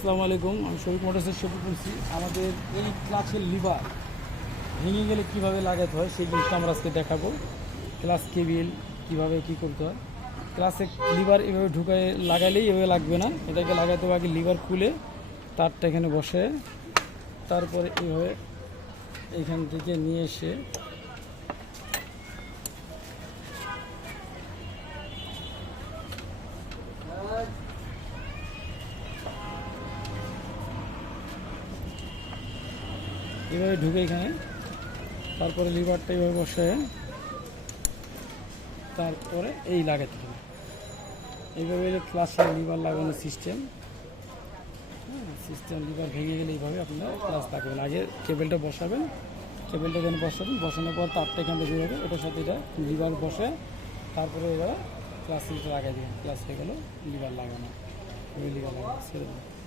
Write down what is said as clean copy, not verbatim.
আসসালামু আলাইকুম, আমি শরীফ মোটরসের শফিক বলছি। আমাদের এই ক্লাচের লিভার ভেঙে গেলে কিভাবে লাগাতে হয় সেই জিনিসটা আমরা আজকে দেখাবো। ক্লাচ কেবিল কীভাবে কী করতে হয়। ক্লাচে লিভার এভাবে ঢুকায় লাগাইলেই এভাবে লাগবে না, এটাকে লাগাতে হবে আগে লিভার খুলে তারটা এখানে বসে, তারপরে এইভাবে এইখান থেকে নিয়ে এসে এভাবে ঢুকে এখানে, তারপরে লিভারটা এইভাবে বসে, তারপরে এই লাগাতে হবে। এইভাবে ক্লাসের লিভার লাগানোর সিস্টেম। লিভার ভেঙে গেলে এইভাবে আপনারা ক্লাস লাগাবেন। আগে কেবেলটা বসাবেন, কেবেলটা এখানে বসাবেন, বসানোর পর তারটা এখানে বেরিয়ে যাবে, এটার সাথে এটা লিভার বসে, তারপরে এবার ক্লাসটা লাগাই দেবেন। ক্লাস হয়ে গেল লিভার লাগানো, লিভার লাগানো ছেড়ে দেবেন।